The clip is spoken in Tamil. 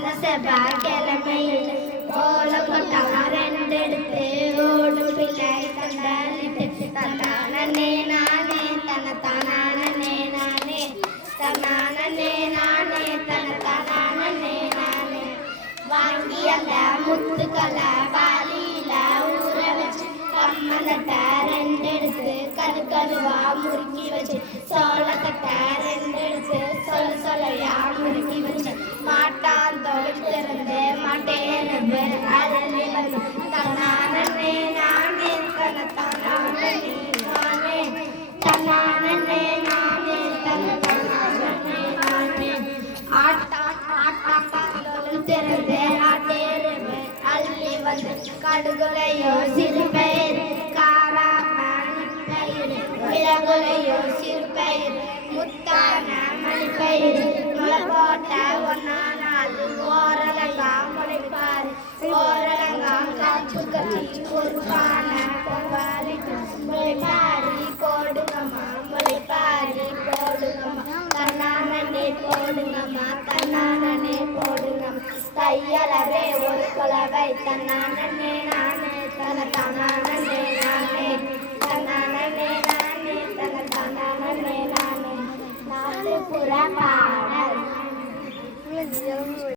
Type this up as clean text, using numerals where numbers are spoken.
அந்த செவ்வாய்க்கிழமையில் ஓலப்பட்டான் ரெண்டெடுத்து ஓடும் பிள்ளை கண்டாலிட்டு தன்னானே நானே தனத்தானே நானே தன்னானே நானே தனத்தானே நானே வாங்கி அந்த முத்துக்களை வாலியில ஊற வச்சு கம்மனட்ட ரெண்டெடுத்து கருவா முறுக்கி வச்சு சோளக்கட்ட ரெண்டெடுத்து சொல்லையா முறுக்கி வச்சு மாட்டான் தோல் திறந்து மாட்டேன்னு அருளி வந்து தன்னானே நானே தனத்தானே நானே தன்னானே நானே தனத்தானே நானே ஆட்டான் திறந்து ஆட்டேன்னு அள்ளி வந்து கடுகுலையோ சிறுபயிர் மிளகுலையோ சிறுபயிர் முத்தான மணிப்பயிர் முளை போட்ட ஒன்னா நாள் ஓரலங்கா முளைப்பார் ஓரலங்கா காய்ச்சி கட்சி ஒரு பானை பொங்காலிக்கு முளைப்பாரி போடுங்கம்மா முளைப்பாரி போடுங்கம்மா தன்னானே போடுங்கம்மா தன்னானே போடுங்கம்மா தையலவே ஒரு குலவை தன்னானே